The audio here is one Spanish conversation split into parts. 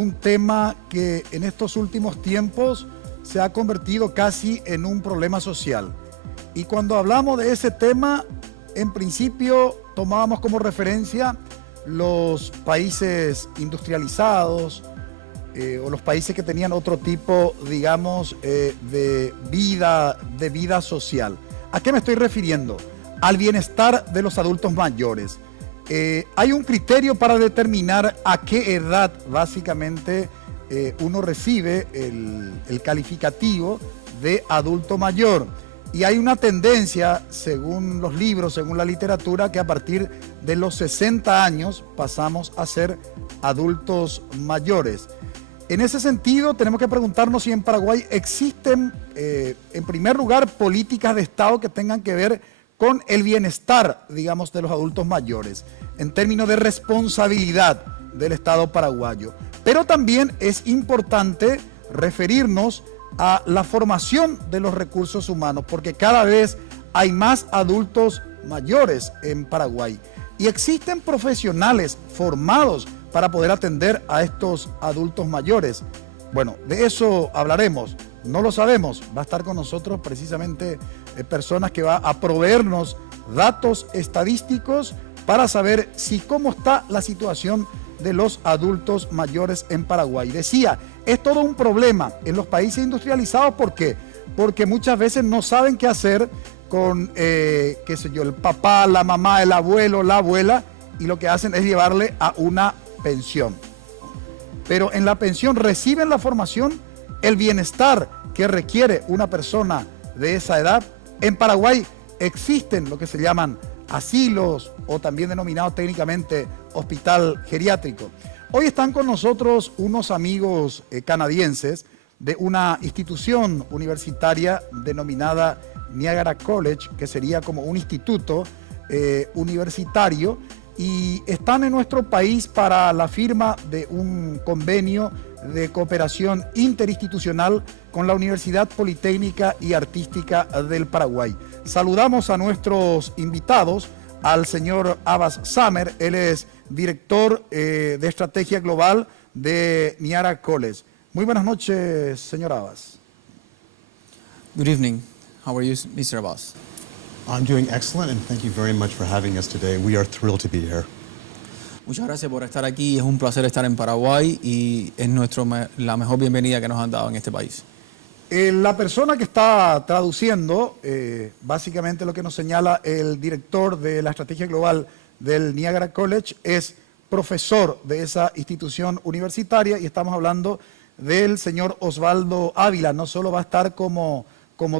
un tema que en estos últimos tiempos se ha convertido casi en un problema social. Y cuando hablamos de ese tema, en principio tomábamos como referencia los países industrializados o los países que tenían otro tipo, digamos, de vida social. ¿A qué me estoy refiriendo? Al bienestar de los adultos mayores. Hay un criterio para determinar a qué edad básicamente uno recibe el calificativo de adulto mayor. Y hay una tendencia, según los libros, según la literatura, que a partir de los 60 años pasamos a ser adultos mayores. En ese sentido, tenemos que preguntarnos si en Paraguay existen, en primer lugar, políticas de Estado que tengan que ver con el bienestar, digamos, de los adultos mayores, en términos de responsabilidad del Estado paraguayo. Pero también es importante referirnos a la formación de los recursos humanos, porque cada vez hay más adultos mayores en Paraguay y existen profesionales formados para poder atender a estos adultos mayores. Bueno, de eso hablaremos, no lo sabemos, va a estar con nosotros precisamente personas que va a proveernos datos estadísticos para saber si cómo está la situación de los adultos mayores en Paraguay. Decía, es todo un problema en los países industrializados. ¿Por qué? Porque muchas veces no saben qué hacer con, qué sé yo, el papá, la mamá, el abuelo, la abuela, y lo que hacen es llevarle a una pensión. Pero en la pensión reciben la formación, el bienestar que requiere una persona de esa edad. En Paraguay existen lo que se llaman asilos o también denominados técnicamente hospital geriátrico. Hoy están con nosotros unos amigos canadienses de una institución universitaria denominada Niagara College, que sería como un instituto universitario, y están en nuestro país para la firma de un convenio de cooperación interinstitucional con la Universidad Politécnica y Artística del Paraguay. Saludamos a nuestros invitados, al señor Abbas Samer, él es director de Estrategia Global de Niagara College. Muy buenas noches, señor Abbas. Good evening. How are you, Mr. Abbas? I'm doing excellent, and thank you very much for having us today. We are thrilled to be here. Muchas gracias por estar aquí. Es un placer estar en Paraguay y es la mejor bienvenida que nos han dado en este país. La persona que está traduciendo, básicamente lo que nos señala el director de la Estrategia Global del Niagara College, es profesor de esa institución universitaria, y estamos hablando del señor Osvaldo Ávila. No solo va a estar como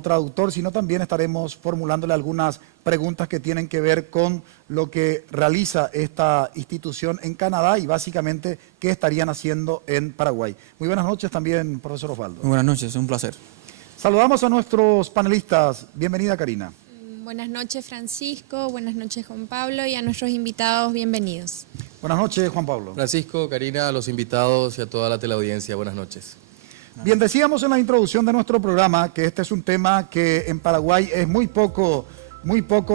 traductor, sino también estaremos formulándole algunas preguntas que tienen que ver con lo que realiza esta institución en Canadá y básicamente qué estarían haciendo en Paraguay. Muy buenas noches también, profesor Osvaldo. Muy buenas noches, es un placer. Saludamos a nuestros panelistas. Bienvenida, Karina. Buenas noches, Francisco. Buenas noches, Juan Pablo. Y a nuestros invitados, bienvenidos. Buenas noches, Juan Pablo. Francisco, Karina, a los invitados y a toda la teleaudiencia, buenas noches. Bien, decíamos en la introducción de nuestro programa que este es un tema que en Paraguay es muy poco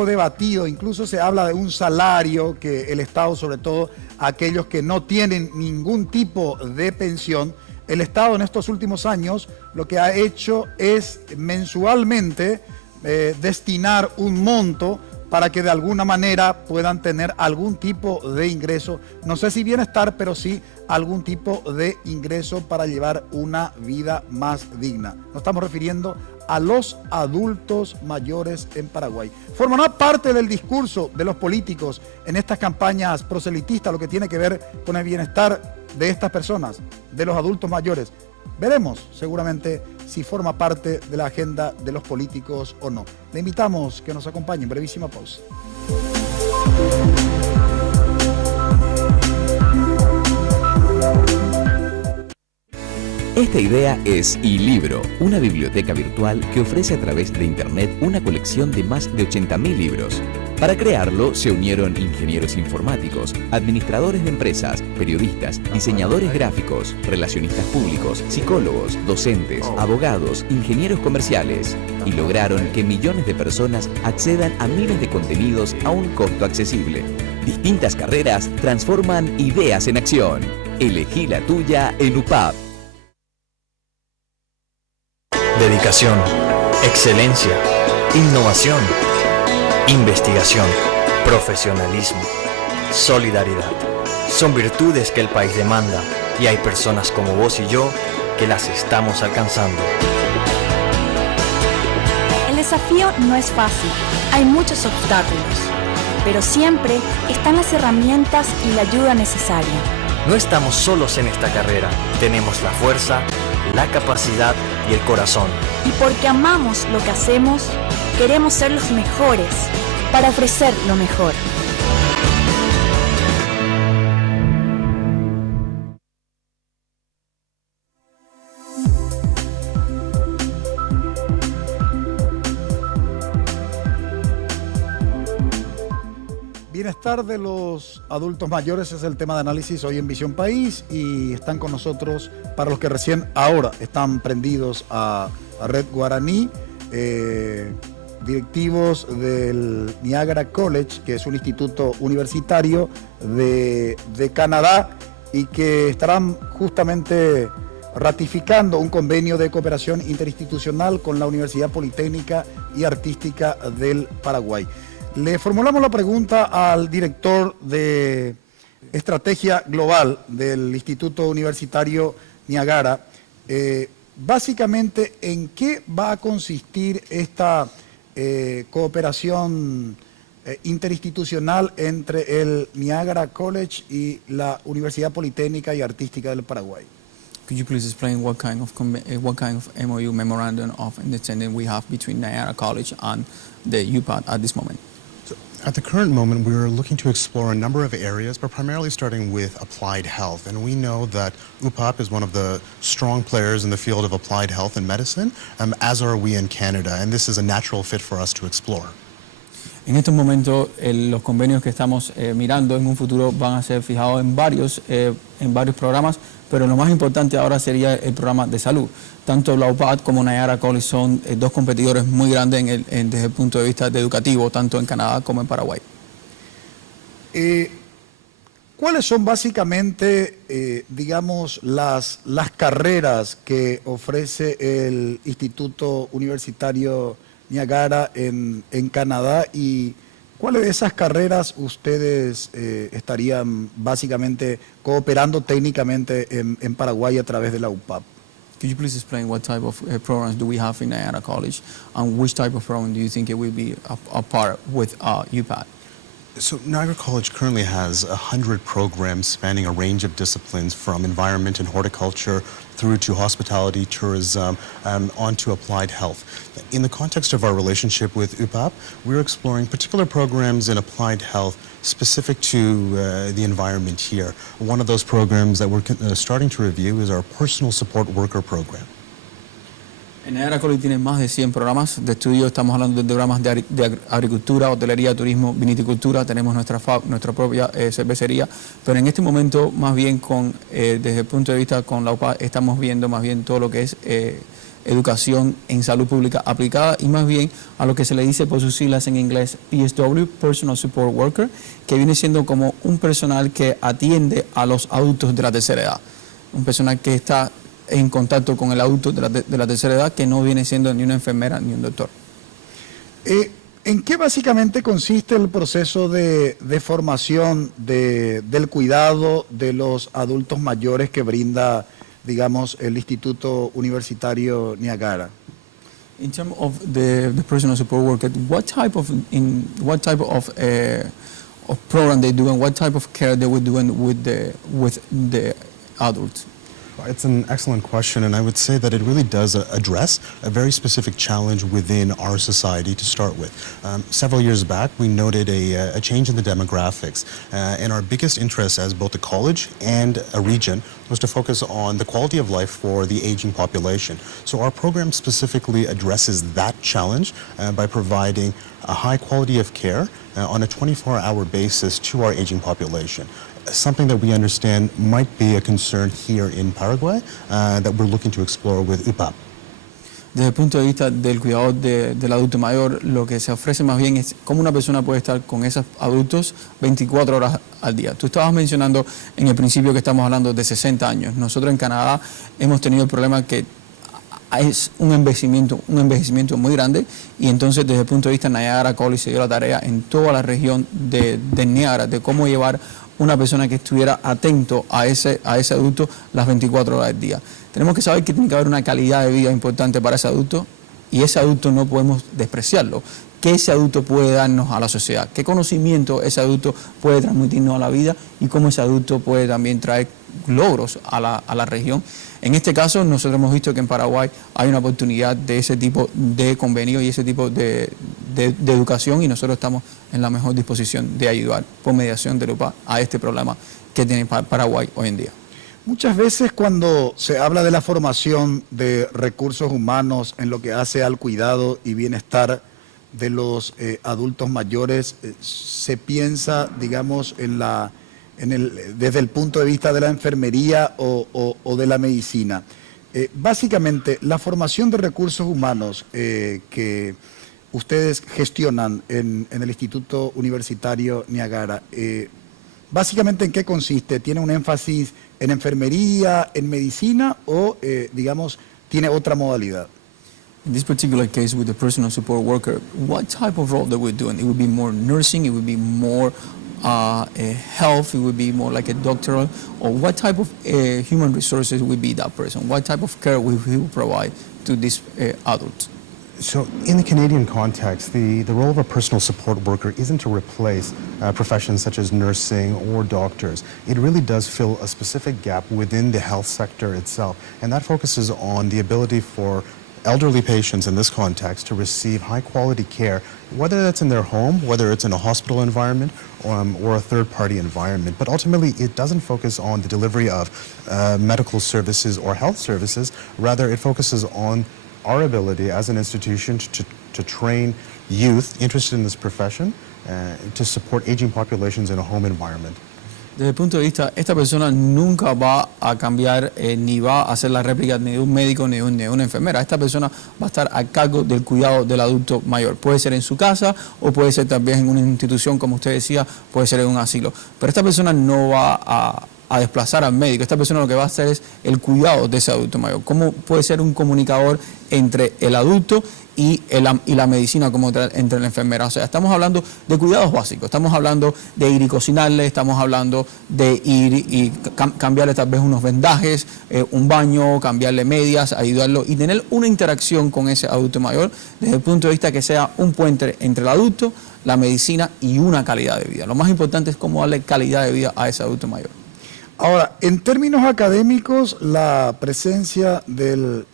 debatido. Incluso se habla de un salario que el Estado, sobre todo aquellos que no tienen ningún tipo de pensión, el Estado en estos últimos años lo que ha hecho es mensualmente destinar un monto para que de alguna manera puedan tener algún tipo de ingreso, no sé si bienestar, pero sí algún tipo de ingreso para llevar una vida más digna. Nos estamos refiriendo a los adultos mayores en Paraguay. Formará parte del discurso de los políticos en estas campañas proselitistas, lo que tiene que ver con el bienestar de estas personas, de los adultos mayores. Veremos seguramente si forma parte de la agenda de los políticos o no. Le invitamos que nos acompañe en brevísima pausa. Esta idea es iLibro, una biblioteca virtual que ofrece a través de Internet una colección de más de 80.000 libros. Para crearlo se unieron ingenieros informáticos, administradores de empresas, periodistas, diseñadores gráficos, relacionistas públicos, psicólogos, docentes, abogados, ingenieros comerciales y lograron que millones de personas accedan a miles de contenidos a un costo accesible. Distintas carreras transforman ideas en acción. Elegí la tuya en UPAP. Dedicación, excelencia, innovación, investigación, profesionalismo, solidaridad. Son virtudes que el país demanda y hay personas como vos y yo que las estamos alcanzando. El desafío no es fácil, hay muchos obstáculos, pero siempre están las herramientas y la ayuda necesaria. No estamos solos en esta carrera, tenemos la fuerza, la capacidad y el corazón. Y porque amamos lo que hacemos, queremos ser los mejores para ofrecer lo mejor. Bienestar de los adultos mayores es el tema de análisis hoy en Visión País y están con nosotros, para los que recién ahora están prendidos a Red Guaraní, directivos del Niagara College, que es un instituto universitario de Canadá y que estarán justamente ratificando un convenio de cooperación interinstitucional con la Universidad Politécnica y Artística del Paraguay. Le formulamos la pregunta al director de Estrategia Global del Instituto Universitario Niagara, básicamente en qué va a consistir esta cooperación interinstitucional entre el Niagara College y la Universidad Politécnica y Artística del Paraguay. Could you please explain what kind of MOU, Memorandum of Understanding, we have between Niagara College and the UPAT at this moment? At the current moment, we're looking to explore a number of areas, but primarily starting with applied health. And we know that UPAP is one of the strong players in the field of applied health and medicine, as are we in Canada, and this is a natural fit for us to explore. En estos momentos, los convenios que estamos mirando en un futuro van a ser fijados en varios programas, pero lo más importante ahora sería el programa de salud. Tanto la UPAT como Niagara College son dos competidores muy grandes desde el punto de vista educativo, tanto en Canadá como en Paraguay. ¿Cuáles son básicamente, digamos, las carreras que ofrece el Instituto Universitario Niagara en Canadá y cuáles de esas carreras ustedes estarían básicamente cooperando técnicamente en Paraguay a través de la UPAP? Could you please explain what type of programs do we have in Niagara College and which type of program do you think it will be a part with UPAT? So Niagara College currently has 100 programs spanning a range of disciplines from environment and horticulture through to hospitality, tourism, onto applied health. In the context of our relationship with UPAP, we're exploring particular programs in applied health specific to the environment here. One of those programs that we're starting to review is our personal support worker program. En Niagara College tiene más de 100 programas de estudio. Estamos hablando de programas de agricultura, hotelería, turismo, vinicultura. Tenemos nuestra propia cervecería. Pero en este momento, más bien desde el punto de vista con la UPA, estamos viendo más bien todo lo que es educación en salud pública aplicada y más bien a lo que se le dice por sus siglas en inglés PSW, Personal Support Worker, que viene siendo como un personal que atiende a los adultos de la tercera edad. Un personal que está en contacto con el adulto de la tercera edad, que no viene siendo ni una enfermera ni un doctor. ¿En qué básicamente consiste el proceso de formación del cuidado de los adultos mayores que brinda, digamos, el Instituto Universitario Niagara? In terms of the personal support worker, what type of program they do and what type of care they were doing with the adults? It's an excellent question, and I would say that it really does address a very specific challenge within our society to start with. Several years back, we noted a change in the demographics, and our biggest interest as both a college and a region was to focus on the quality of life for the aging population. So our program specifically addresses that challenge by providing a high quality of care on a 24-hour basis to our aging population. Something that we understand might be a concern here in Paraguay that we're looking to explore with UPAP. Desde el punto de vista del cuidado del adulto mayor, lo que se ofrece más bien es cómo una persona puede estar con esos adultos 24 horas al día. Tú estabas mencionando en el principio que estamos hablando de 60 años. Nosotros en Canadá hemos tenido el problema que es un envejecimiento muy grande, y entonces desde el punto de vista de Niagara College se dio la tarea en toda la región de Niagara de cómo llevar una persona que estuviera atento a ese adulto las 24 horas del día. Tenemos que saber que tiene que haber una calidad de vida importante para ese adulto, y ese adulto no podemos despreciarlo. ¿Qué ese adulto puede darnos a la sociedad? ¿Qué conocimiento ese adulto puede transmitirnos a la vida? Y cómo ese adulto puede también traer logros a la región. En este caso, nosotros hemos visto que en Paraguay hay una oportunidad de ese tipo de convenio y ese tipo de educación, y nosotros estamos en la mejor disposición de ayudar por mediación de UPAP a este problema que tiene Paraguay hoy en día. Muchas veces cuando se habla de la formación de recursos humanos en lo que hace al cuidado y bienestar de los adultos mayores, se piensa, digamos, desde el punto de vista de la enfermería o de la medicina. Básicamente, la formación de recursos humanos que ustedes gestionan en el Instituto Universitario Niagara, básicamente, ¿en qué consiste? ¿Tiene un énfasis en enfermería, en medicina o, digamos, tiene otra modalidad? In this particular case with the personal support worker, what type of role that we're doing? It would be more nursing, it would be more health, it would be more like a doctoral, or what type of human resources would be that person? What type of care will he provide to these adults? So in the Canadian context, the role of a personal support worker isn't to replace professions such as nursing or doctors. It really does fill a specific gap within the health sector itself, and that focuses on the ability for elderly patients in this context to receive high-quality care, whether that's in their home, whether it's in a hospital environment, or a third-party environment. But ultimately, it doesn't focus on the delivery of medical services or health services. Rather, it focuses on our ability as an institution to train youth interested in this profession to support aging populations in a home environment. Desde el punto de vista, esta persona nunca va a cambiar ni va a hacer la réplica ni de un médico ni de una enfermera. Esta persona va a estar a cargo del cuidado del adulto mayor. Puede ser en su casa o puede ser también en una institución, como usted decía, puede ser en un asilo. Pero esta persona no va a desplazar al médico. Esta persona lo que va a hacer es el cuidado de ese adulto mayor. ¿Cómo puede ser un comunicador entre el adulto y la medicina como entre la enfermera? O sea, estamos hablando de cuidados básicos, estamos hablando de ir y cocinarle, estamos hablando de ir y cambiarle tal vez unos vendajes, un baño, cambiarle medias, ayudarlo y tener una interacción con ese adulto mayor desde el punto de vista que sea un puente entre el adulto, la medicina y una calidad de vida. Lo más importante es cómo darle calidad de vida a ese adulto mayor. Ahora, en términos académicos, la presencia del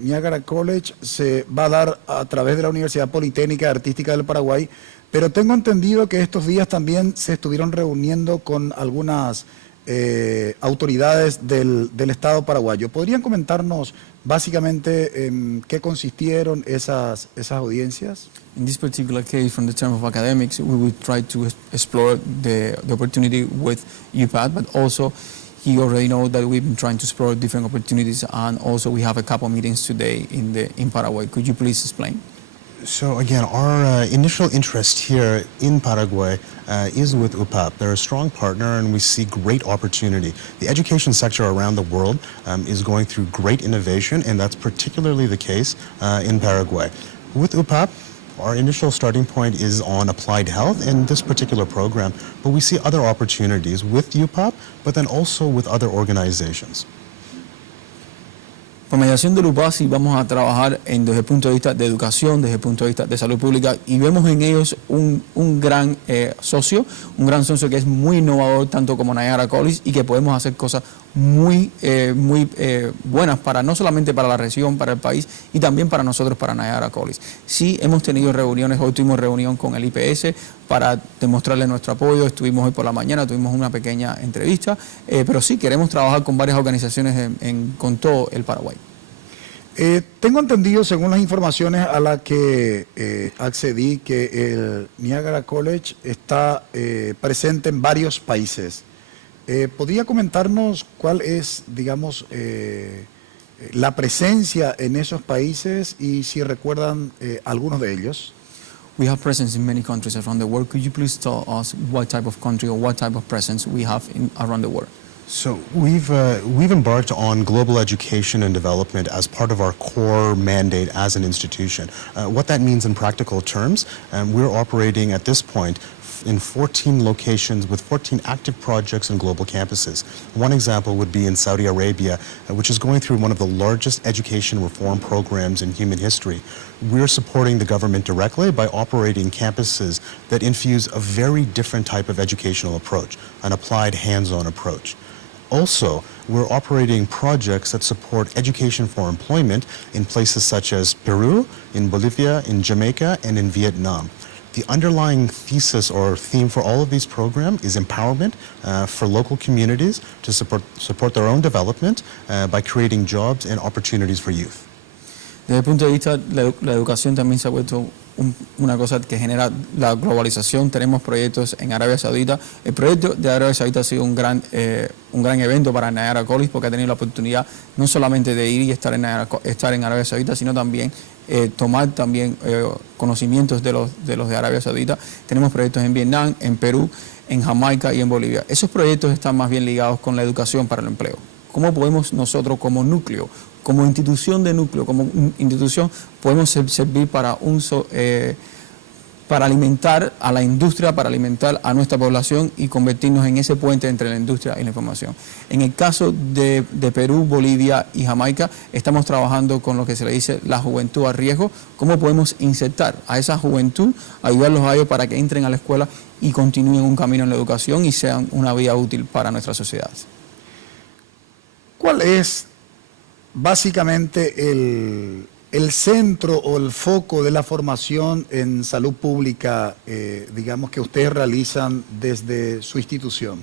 Niagara College se va a dar a través de la Universidad Politécnica y Artística del Paraguay, pero tengo entendido que estos días también se estuvieron reuniendo con algunas autoridades del Estado paraguayo. ¿Podrían comentarnos básicamente en qué consistieron esas audiencias? In this particular case, from the term of academics, we will try to explore the opportunity with UPAD, but also he already knows that we've been trying to explore different opportunities, and also we have a couple meetings today in Paraguay. Could you please explain? So again, our initial interest here in Paraguay is with UPAP. They're a strong partner and we see great opportunity. The education sector around the world is going through great innovation, and that's particularly the case in Paraguay. With UPAP, our initial starting point is on applied health in this particular program, but we see other opportunities with UPAP, but then also with other organizations. Por mediación del UPAP sí vamos a trabajar desde el punto de vista de educación, desde el punto de vista de salud pública, y vemos en ellos un gran socio que es muy innovador, tanto como Niagara College, y que podemos hacer cosas muy buenas no solamente para la región, para el país, y también para nosotros, para Niagara College. Sí hemos tenido reuniones, hoy tuvimos reunión con el IPS para demostrarle nuestro apoyo, estuvimos hoy por la mañana, tuvimos una pequeña entrevista, pero sí queremos trabajar con varias organizaciones con todo el Paraguay. Tengo entendido, según las informaciones a las que accedí, que el Niagara College está presente en varios países. ¿Podría comentarnos cuál es, digamos, la presencia en esos países y si recuerdan algunos de ellos. We have presence in many countries around the world. Could you please tell us what type of country or what type of presence we have around the world? So we've embarked on global education and development as part of our core mandate as an institution. What that means in practical terms, we're operating at this point in 14 locations with 14 active projects and global campuses. One example would be in Saudi Arabia, which is going through one of the largest education reform programs in human history. We're supporting the government directly by operating campuses that infuse a very different type of educational approach, an applied hands-on approach. Also, we're operating projects that support education for employment in places such as Peru, in Bolivia, in Jamaica, and in Vietnam. The underlying thesis or theme for all of these programs is empowerment for local communities to support their own development by creating jobs and opportunities for youth. Desde el punto de vista, la educación también se ha vuelto una cosa que genera la globalización. Tenemos proyectos en Arabia Saudita. El proyecto de Arabia Saudita ha sido un gran evento para Niagara College porque ha tenido la oportunidad no solamente de ir y estar en Arabia Saudita, sino también tomar también conocimientos de los de Arabia Saudita. Tenemos proyectos en Vietnam, en Perú, en Jamaica y en Bolivia. Esos proyectos están más bien ligados con la educación para el empleo. ¿Cómo podemos nosotros como núcleo, como institución de núcleo, como institución, podemos servir para para alimentar a la industria, para alimentar a nuestra población y convertirnos en ese puente entre la industria y la información? En el caso de Perú, Bolivia y Jamaica, estamos trabajando con lo que se le dice la juventud a riesgo. ¿Cómo podemos insertar a esa juventud, ayudarlos a ellos para que entren a la escuela y continúen un camino en la educación y sean una vía útil para nuestras sociedades? ¿Cuál es básicamente el centro o el foco de la formación en salud pública, digamos, que ustedes realizan desde su institución?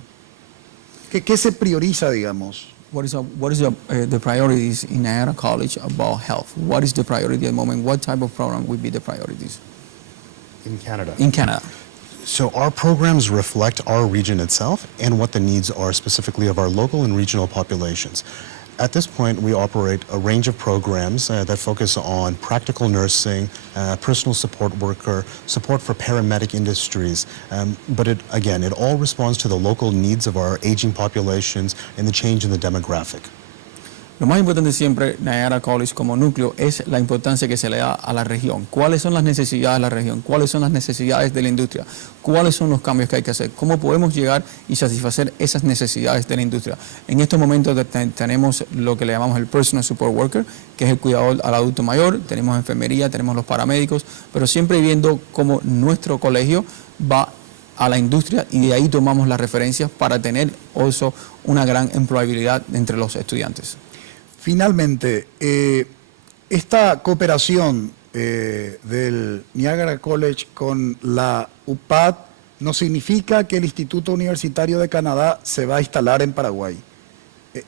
¿Qué se prioriza, digamos? What is the priorities in Niagara College about health? What is the priority at the moment? What type of program would be the priorities? In Canada. In Canada. So our programs reflect our region itself and what the needs are specifically of our local and regional populations. At this point, we operate a range of programs that focus on practical nursing, personal support worker, support for paramedic industries, but it all responds to the local needs of our aging populations and the change in the demographic. Lo más importante siempre, Niagara College como núcleo, es la importancia que se le da a la región. ¿Cuáles son las necesidades de la región? ¿Cuáles son las necesidades de la industria? ¿Cuáles son los cambios que hay que hacer? ¿Cómo podemos llegar y satisfacer esas necesidades de la industria? En estos momentos tenemos lo que le llamamos el Personal Support Worker, que es el cuidador al adulto mayor, tenemos enfermería, tenemos los paramédicos, pero siempre viendo cómo nuestro colegio va a la industria y de ahí tomamos las referencias para tener also una gran empleabilidad entre los estudiantes. Finalmente, esta cooperación del Niagara College con la UPAD no significa que el Instituto Universitario de Canadá se va a instalar en Paraguay.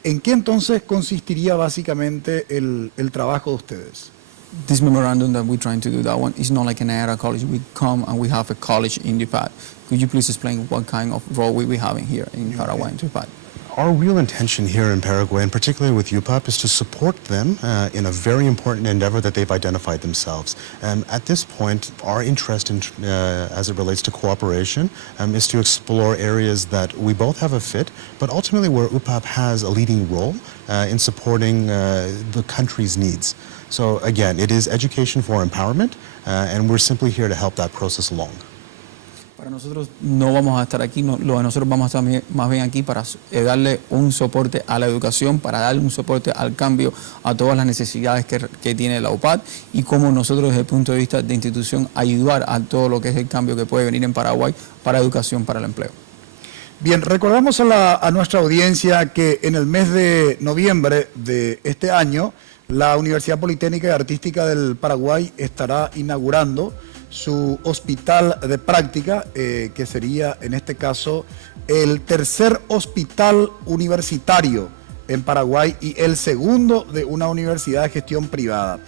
¿En qué entonces consistiría básicamente el trabajo de ustedes? This memorandum that we're trying to do, that one, is not like a Niagara College. We come and we have a college in UPAD. Could you please explain what kind of role we be having here in Paraguay in UPAD? Our real intention here in Paraguay, and particularly with UPAP, is to support them in a very important endeavor that they've identified themselves. At this point, our interest in, as it relates to cooperation is to explore areas that we both have a fit, but ultimately where UPAP has a leading role in supporting the country's needs. So again, it is education for empowerment, and we're simply here to help that process along. Para nosotros no vamos a estar aquí, lo de nosotros vamos a estar más bien aquí para darle un soporte a la educación, para darle un soporte al cambio, a todas las necesidades que tiene la UPAD y cómo nosotros desde el punto de vista de institución ayudar a todo lo que es el cambio que puede venir en Paraguay para educación, para el empleo. Bien, recordamos a nuestra audiencia que en el mes de noviembre de este año la Universidad Politécnica y Artística del Paraguay estará inaugurando su hospital de práctica, que sería en este caso el tercer hospital universitario en Paraguay y el segundo de una universidad de gestión privada.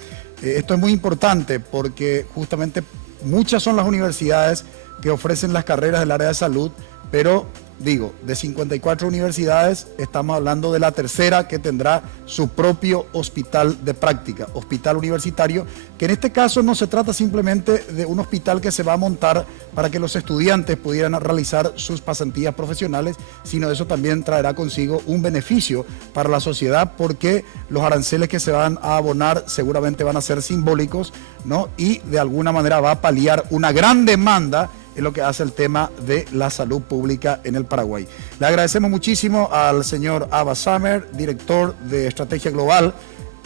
Esto es muy importante porque justamente muchas son las universidades que ofrecen las carreras del área de salud, pero digo, de 54 universidades, estamos hablando de la tercera que tendrá su propio hospital de práctica, hospital universitario, que en este caso no se trata simplemente de un hospital que se va a montar para que los estudiantes pudieran realizar sus pasantías profesionales, sino eso también traerá consigo un beneficio para la sociedad, porque los aranceles que se van a abonar seguramente van a ser simbólicos, ¿no? Y de alguna manera va a paliar una gran demanda en lo que hace el tema de la salud pública en el Paraguay. Le agradecemos muchísimo al señor Abba Samer, director de Estrategia Global,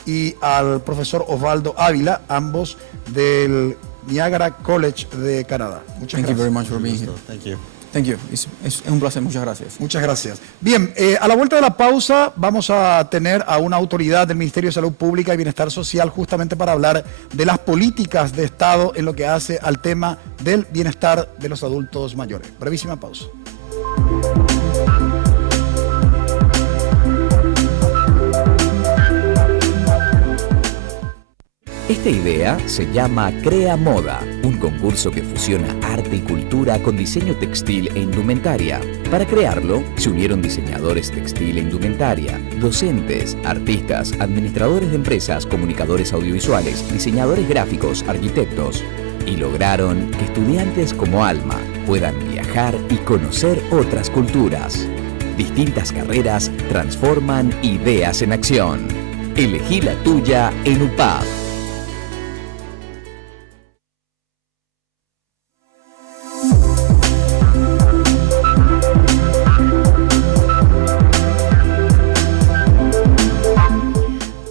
y al profesor Osvaldo Ávila, ambos del Niagara College de Canadá. Muchas gracias. Thank you very much for being here. Thank you. Thank you. Es un placer, muchas gracias. Muchas gracias. Bien, a la vuelta de la pausa vamos a tener a una autoridad del Ministerio de Salud Pública y Bienestar Social justamente para hablar de las políticas de Estado en lo que hace al tema del bienestar de los adultos mayores. Brevísima pausa. Esta idea se llama Crea Moda, un concurso que fusiona arte y cultura con diseño textil e indumentaria. Para crearlo, se unieron diseñadores textil e indumentaria, docentes, artistas, administradores de empresas, comunicadores audiovisuales, diseñadores gráficos, arquitectos, y lograron que estudiantes como Alma puedan viajar y conocer otras culturas. Distintas carreras transforman ideas en acción. Elegí la tuya en UPAB.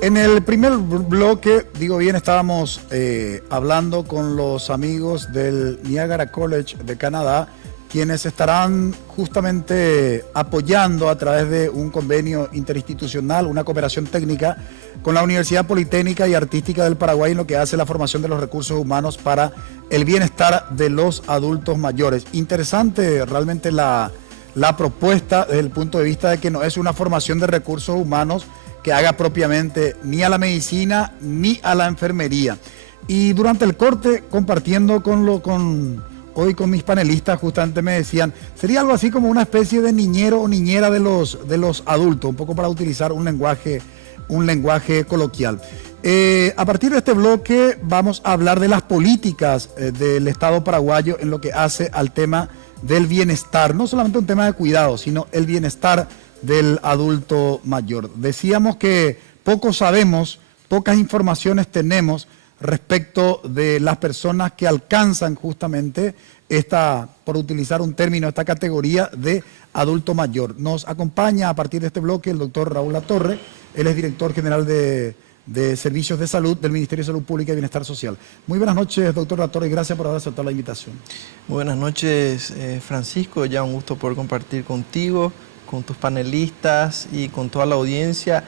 En el primer bloque, digo bien, estábamos hablando con los amigos del Niagara College de Canadá, quienes estarán justamente apoyando a través de un convenio interinstitucional, una cooperación técnica con la Universidad Politécnica y Artística del Paraguay en lo que hace la formación de los recursos humanos para el bienestar de los adultos mayores. Interesante realmente la propuesta desde el punto de vista de que no es una formación de recursos humanos que haga propiamente ni a la medicina ni a la enfermería. Y durante el corte, compartiendo hoy con mis panelistas, justamente me decían, sería algo así como una especie de niñero o niñera de los adultos, un poco para utilizar un lenguaje coloquial. A partir de este bloque vamos a hablar de las políticas del Estado paraguayo en lo que hace al tema del bienestar, no solamente un tema de cuidado, sino el bienestar del adulto mayor. Decíamos que poco sabemos, pocas informaciones tenemos respecto de las personas que alcanzan justamente por utilizar un término, esta categoría de adulto mayor. Nos acompaña a partir de este bloque el doctor Raúl Latorre, él es director general de Servicios de Salud del Ministerio de Salud Pública y Bienestar Social. Muy buenas noches, doctor Latorre, y gracias por haber aceptado la invitación. Muy buenas noches, Francisco, ya un gusto poder compartir contigo, con tus panelistas y con toda la audiencia,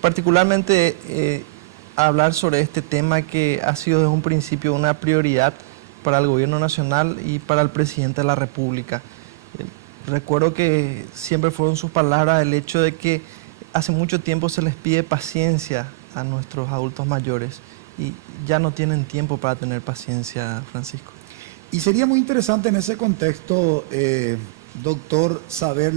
particularmente hablar sobre este tema que ha sido desde un principio una prioridad para el gobierno nacional y para el presidente de la República. Recuerdo que siempre fueron sus palabras el hecho de que hace mucho tiempo se les pide paciencia a nuestros adultos mayores y ya no tienen tiempo para tener paciencia, Francisco. Y sería muy interesante en ese contexto, doctor, saber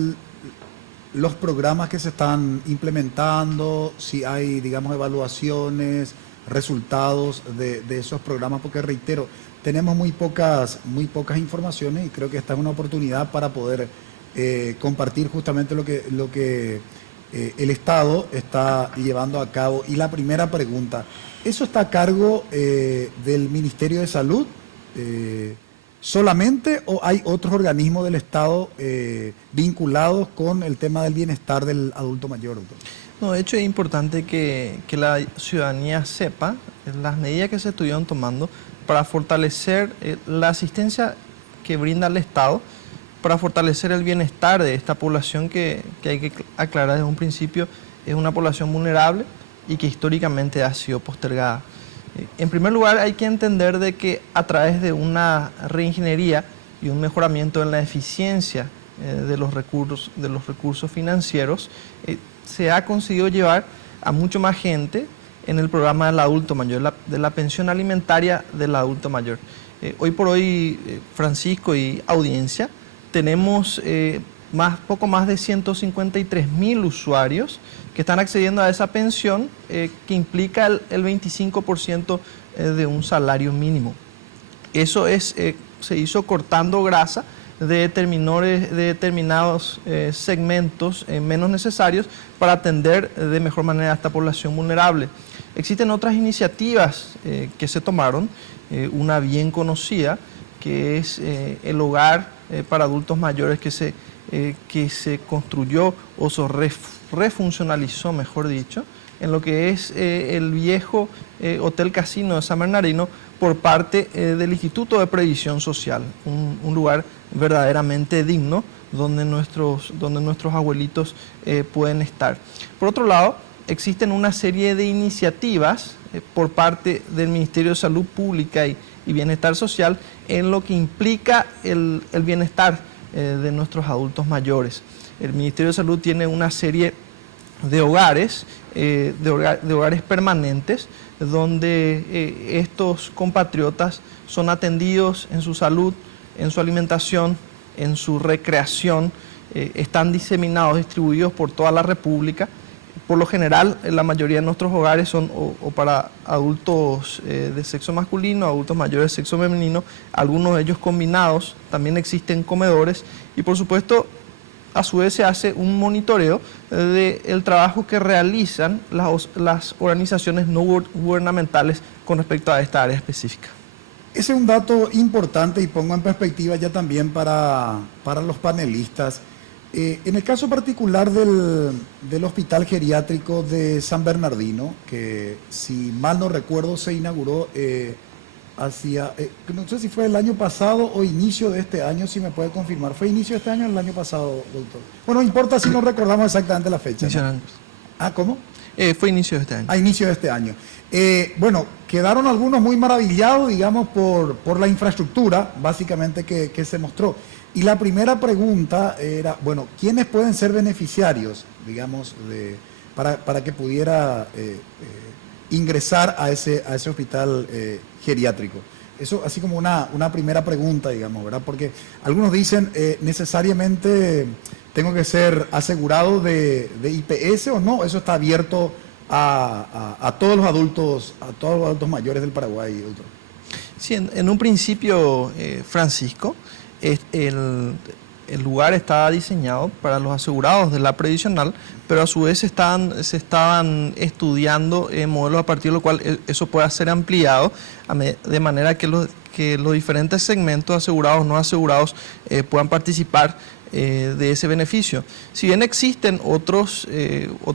los programas que se están implementando, si hay, digamos, evaluaciones, resultados de esos programas, porque reitero, tenemos muy pocas informaciones y creo que esta es una oportunidad para poder compartir justamente lo que el Estado está llevando a cabo. Y la primera pregunta, ¿eso está a cargo del Ministerio de Salud solamente o hay otros organismos del Estado vinculados con el tema del bienestar del adulto mayor, doctor? No, de hecho es importante que la ciudadanía sepa las medidas que se estuvieron tomando para fortalecer la asistencia que brinda el Estado, para fortalecer el bienestar de esta población que hay que aclarar desde un principio es una población vulnerable y que históricamente ha sido postergada. En primer lugar, hay que entender de que a través de una reingeniería y un mejoramiento en la eficiencia de los recursos financieros, se ha conseguido llevar a mucho más gente en el programa del adulto mayor, de la pensión alimentaria del adulto mayor. Hoy por hoy, Francisco y audiencia, tenemos poco más de 153.000 usuarios que están accediendo a esa pensión que implica el 25% de un salario mínimo. Eso se hizo cortando grasa de determinados segmentos menos necesarios para atender de mejor manera a esta población vulnerable. Existen otras iniciativas que se tomaron, una bien conocida, que es el hogar para adultos mayores que se construyó o se refuncionalizó, mejor dicho, en lo que es el viejo Hotel Casino de San Bernardino por parte del Instituto de Previsión Social, un lugar verdaderamente digno donde nuestros abuelitos pueden estar. Por otro lado, existen una serie de iniciativas por parte del Ministerio de Salud Pública y Bienestar Social en lo que implica el bienestar de nuestros adultos mayores. El Ministerio de Salud tiene una serie de hogares, de hogares permanentes, donde estos compatriotas son atendidos en su salud, en su alimentación, en su recreación, están diseminados, distribuidos por toda la República. Por lo general, la mayoría de nuestros hogares son o para adultos de sexo masculino, adultos mayores de sexo femenino, algunos de ellos combinados, también existen comedores y por supuesto a su vez se hace un monitoreo del trabajo que realizan las organizaciones no gubernamentales con respecto a esta área específica. Ese es un dato importante y pongo en perspectiva ya también para los panelistas. En el caso particular del Hospital Geriátrico de San Bernardino, que si mal no recuerdo se inauguró no sé si fue el año pasado o inicio de este año, si me puede confirmar. ¿Fue inicio de este año o el año pasado, doctor? Bueno, no importa si no recordamos exactamente la fecha, ¿no? Ah, ¿cómo? Fue inicio de este año. Inicio de este año. Bueno, quedaron algunos muy maravillados, digamos, por la infraestructura, básicamente, que se mostró. Y la primera pregunta era, bueno, ¿quiénes pueden ser beneficiarios, digamos, para que pudiera ingresar a ese hospital geriátrico? Eso así como una primera pregunta, digamos, ¿verdad? Porque algunos dicen, necesariamente tengo que ser asegurado de IPS o no, eso está abierto a todos los adultos mayores del Paraguay, doctor. Sí, en un principio, Francisco, el lugar estaba diseñado para los asegurados de la previsional, pero a su vez se estaban estudiando modelos a partir de lo cual eso pueda ser ampliado de manera que los diferentes segmentos asegurados, no asegurados, puedan participar de ese beneficio. Si bien existen otros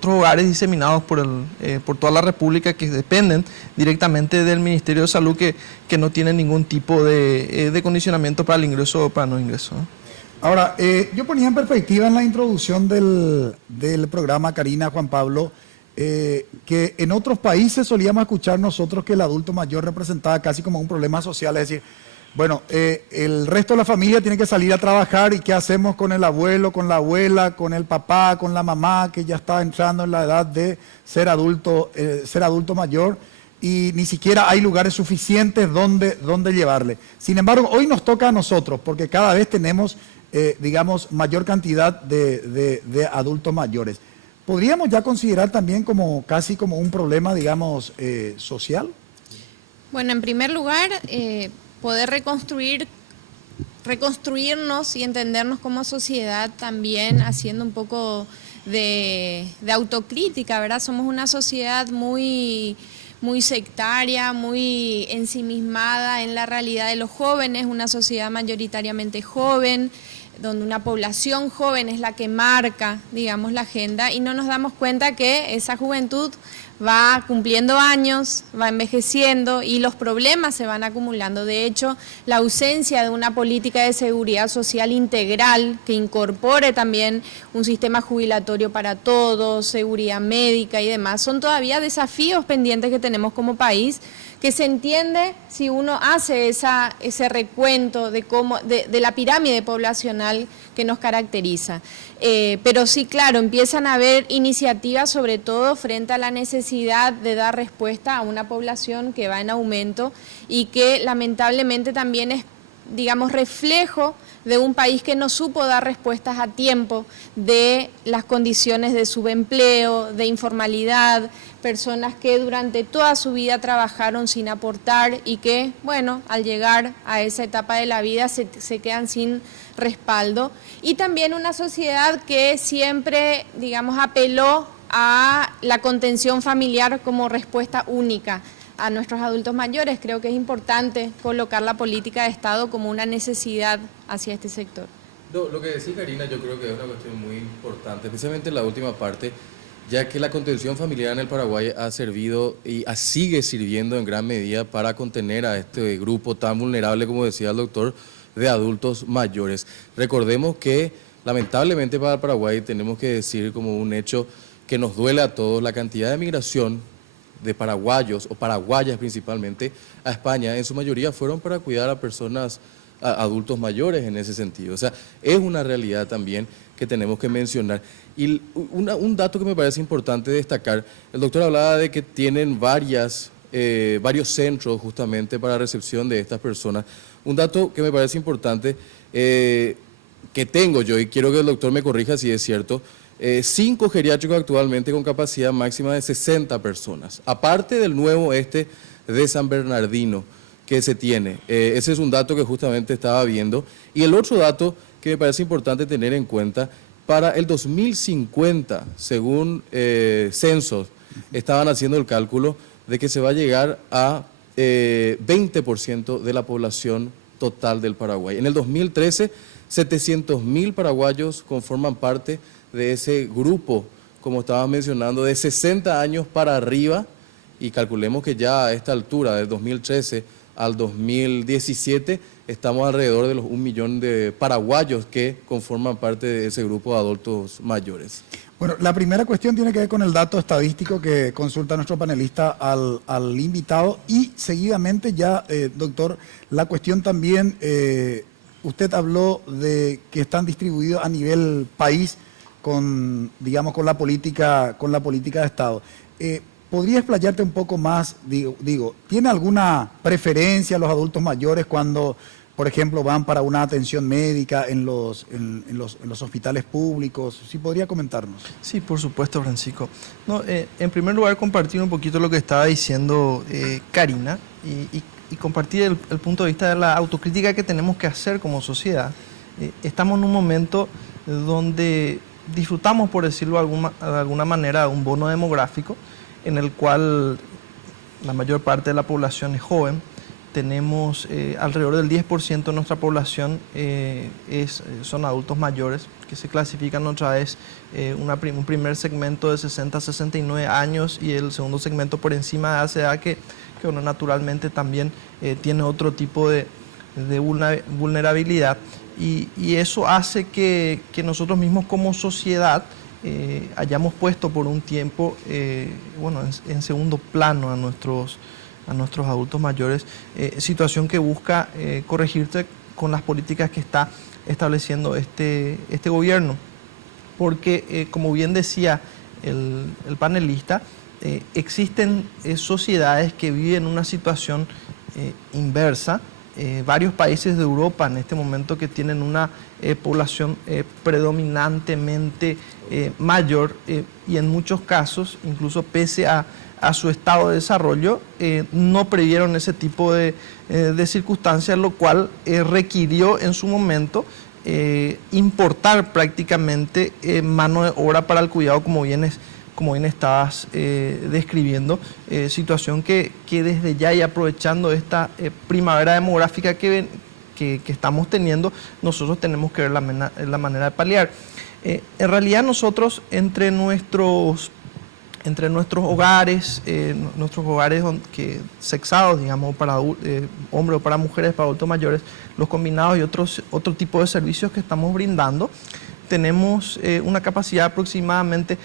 hogares diseminados por toda la República que dependen directamente del Ministerio de Salud que no tienen ningún tipo de condicionamiento para el ingreso o para no ingreso, ¿no? Ahora, yo ponía en perspectiva en la introducción del programa, Karina, Juan Pablo, que en otros países solíamos escuchar nosotros que el adulto mayor representaba casi como un problema social, es decir, bueno, el resto de la familia tiene que salir a trabajar y ¿qué hacemos con el abuelo, con la abuela, con el papá, con la mamá que ya está entrando en la edad de ser adulto mayor? Y ni siquiera hay lugares suficientes donde llevarle. Sin embargo, hoy nos toca a nosotros porque cada vez tenemos, digamos, mayor cantidad de adultos mayores. ¿Podríamos ya considerar también casi como un problema, digamos, social? Bueno, en primer lugar, poder reconstruirnos y entendernos como sociedad también haciendo un poco de autocrítica, ¿verdad? Somos una sociedad muy sectaria, muy ensimismada en la realidad de los jóvenes, una sociedad mayoritariamente joven, donde una población joven es la que marca, digamos, la agenda y no nos damos cuenta que esa juventud va cumpliendo años, va envejeciendo y los problemas se van acumulando. De hecho, la ausencia de una política de seguridad social integral que incorpore también un sistema jubilatorio para todos, seguridad médica y demás, son todavía desafíos pendientes que tenemos como país, que se entiende si uno hace ese recuento de la pirámide poblacional que nos caracteriza. Pero sí, claro, empiezan a haber iniciativas, sobre todo frente a la necesidad de dar respuesta a una población que va en aumento y que lamentablemente también es digamos, reflejo de un país que no supo dar respuestas a tiempo de las condiciones de subempleo, de informalidad, personas que durante toda su vida trabajaron sin aportar y que, bueno, al llegar a esa etapa de la vida se quedan sin respaldo. Y también una sociedad que siempre, digamos, apeló a la contención familiar como respuesta única a nuestros adultos mayores. Creo que es importante colocar la política de Estado como una necesidad hacia este sector. Lo que decía Karina, yo creo que es una cuestión muy importante, especialmente en la última parte, ya que la contención familiar en el Paraguay ha servido y sigue sirviendo en gran medida para contener a este grupo tan vulnerable, como decía el doctor, de adultos mayores. Recordemos que lamentablemente para el Paraguay tenemos que decir como un hecho que nos duele a todos la cantidad de migración de paraguayos o paraguayas principalmente a España, en su mayoría fueron para cuidar a personas, a adultos mayores en ese sentido. O sea, es una realidad también que tenemos que mencionar. Y un dato que me parece importante destacar, el doctor hablaba de que tienen varios centros justamente para recepción de estas personas. Un dato que me parece importante, que tengo yo, y quiero que el doctor me corrija si es cierto, 5 geriátricos actualmente con capacidad máxima de 60 personas, aparte del nuevo de San Bernardino que se tiene. Ese es un dato que justamente estaba viendo. Y el otro dato que me parece importante tener en cuenta, para el 2050, según censos, estaban haciendo el cálculo de que se va a llegar a 20% de la población total del Paraguay. En el 2013, 700.000 paraguayos conforman parte de ese grupo, como estaba mencionando, de 60 años para arriba, y calculemos que ya a esta altura, del 2013 al 2017, estamos alrededor de los 1 millón de paraguayos que conforman parte de ese grupo de adultos mayores. Bueno, la primera cuestión tiene que ver con el dato estadístico que consulta nuestro panelista al invitado, y seguidamente ya, doctor, la cuestión también, usted habló de que están distribuidos a nivel país con, digamos, con la política de Estado. ¿Podría explayarte un poco más? Digo, ¿tiene alguna preferencia los adultos mayores cuando, por ejemplo, van para una atención médica en los hospitales públicos? ¿Sí podría comentarnos? Sí, por supuesto, Francisco. No, en primer lugar, compartir un poquito lo que estaba diciendo Karina y compartir el punto de vista de la autocrítica que tenemos que hacer como sociedad. Estamos en un momento donde disfrutamos, por decirlo de alguna manera, un bono demográfico en el cual la mayor parte de la población es joven. Tenemos alrededor del 10% de nuestra población son adultos mayores, que se clasifican otra vez un primer segmento de 60 a 69 años y el segundo segmento por encima de esa edad que bueno, naturalmente también tiene otro tipo de vulnerabilidad. Y eso hace que nosotros mismos como sociedad hayamos puesto por un tiempo bueno, en segundo plano a nuestros adultos mayores, situación que busca corregirse con las políticas que está estableciendo este gobierno. Porque, como bien decía el panelista, existen sociedades que viven una situación inversa. Varios países de Europa en este momento que tienen una población predominantemente mayor y en muchos casos, incluso pese a su estado de desarrollo, no previeron ese tipo de circunstancias, lo cual requirió en su momento importar prácticamente mano de obra para el cuidado, como bien estabas describiendo, situación que desde ya y aprovechando esta primavera demográfica que estamos teniendo, nosotros tenemos que ver la manera de paliar. En realidad nosotros entre nuestros hogares, sexados, digamos, para hombres o para mujeres, para adultos mayores, los combinados y otro tipo de servicios que estamos brindando, tenemos una capacidad aproximadamente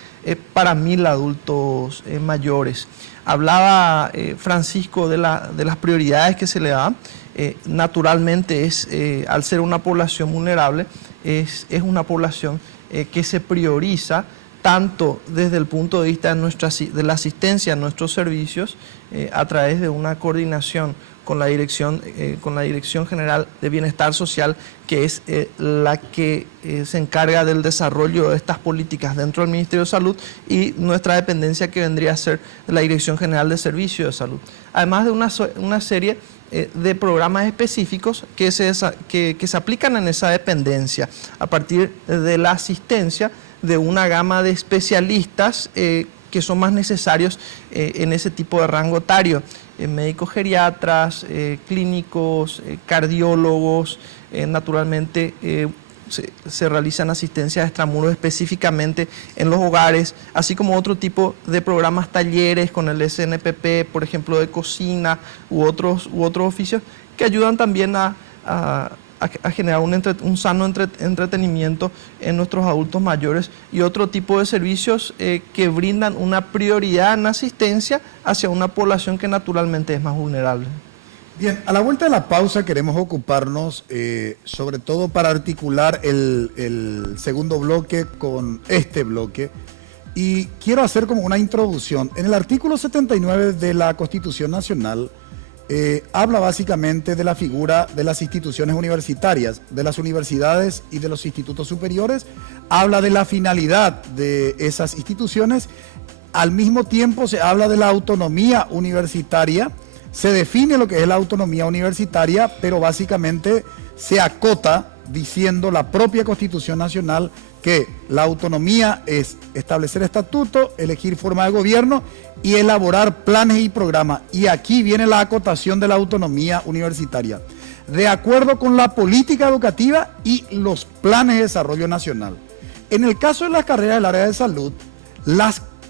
para 1.000 adultos mayores. Hablaba Francisco de las prioridades que se le dan. Naturalmente, al ser una población vulnerable, es una población que se prioriza tanto desde el punto de vista de la asistencia a nuestros servicios, a través de una coordinación con la Dirección General de Bienestar Social, que es la que se encarga del desarrollo de estas políticas dentro del Ministerio de Salud, y nuestra dependencia, que vendría a ser la Dirección General de Servicios de Salud. Además de una serie de programas específicos que se aplican en esa dependencia a partir de la asistencia de una gama de especialistas que son más necesarios en ese tipo de rango etario. Médicos geriatras, clínicos, cardiólogos, naturalmente se realizan asistencias extramuros específicamente en los hogares, así como otro tipo de programas, talleres con el SNPP, por ejemplo, de cocina u otros oficios que ayudan también a generar un sano entretenimiento en nuestros adultos mayores, y otro tipo de servicios que brindan una prioridad en asistencia hacia una población que naturalmente es más vulnerable. Bien, a la vuelta de la pausa queremos ocuparnos, sobre todo para articular el segundo bloque con este bloque, y quiero hacer como una introducción. En el artículo 79 de la Constitución Nacional habla básicamente de la figura de las instituciones universitarias, de las universidades y de los institutos superiores, habla de la finalidad de esas instituciones, al mismo tiempo se habla de la autonomía universitaria. Se define lo que es la autonomía universitaria, pero básicamente se acota diciendo la propia Constitución Nacional que la autonomía es establecer estatutos, elegir forma de gobierno y elaborar planes y programas. Y aquí viene la acotación de la autonomía universitaria, de acuerdo con la política educativa y los planes de desarrollo nacional. En el caso de las carreras del área de salud,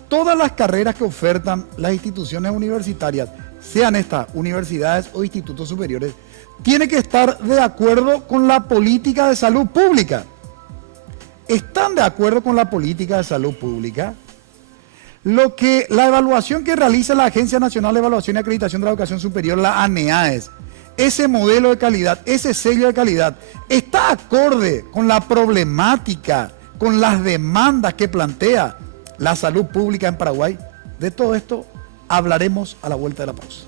todas las carreras que ofertan las instituciones universitarias, sean estas universidades o institutos superiores, tiene que estar de acuerdo con la política de salud pública. ¿Están de acuerdo con la política de salud pública? La evaluación que realiza la Agencia Nacional de Evaluación y Acreditación de la Educación Superior, la ANEAES, ese modelo de calidad, ese sello de calidad, ¿está acorde con la problemática, con las demandas que plantea la salud pública en Paraguay? De todo esto hablaremos a la vuelta de la pausa.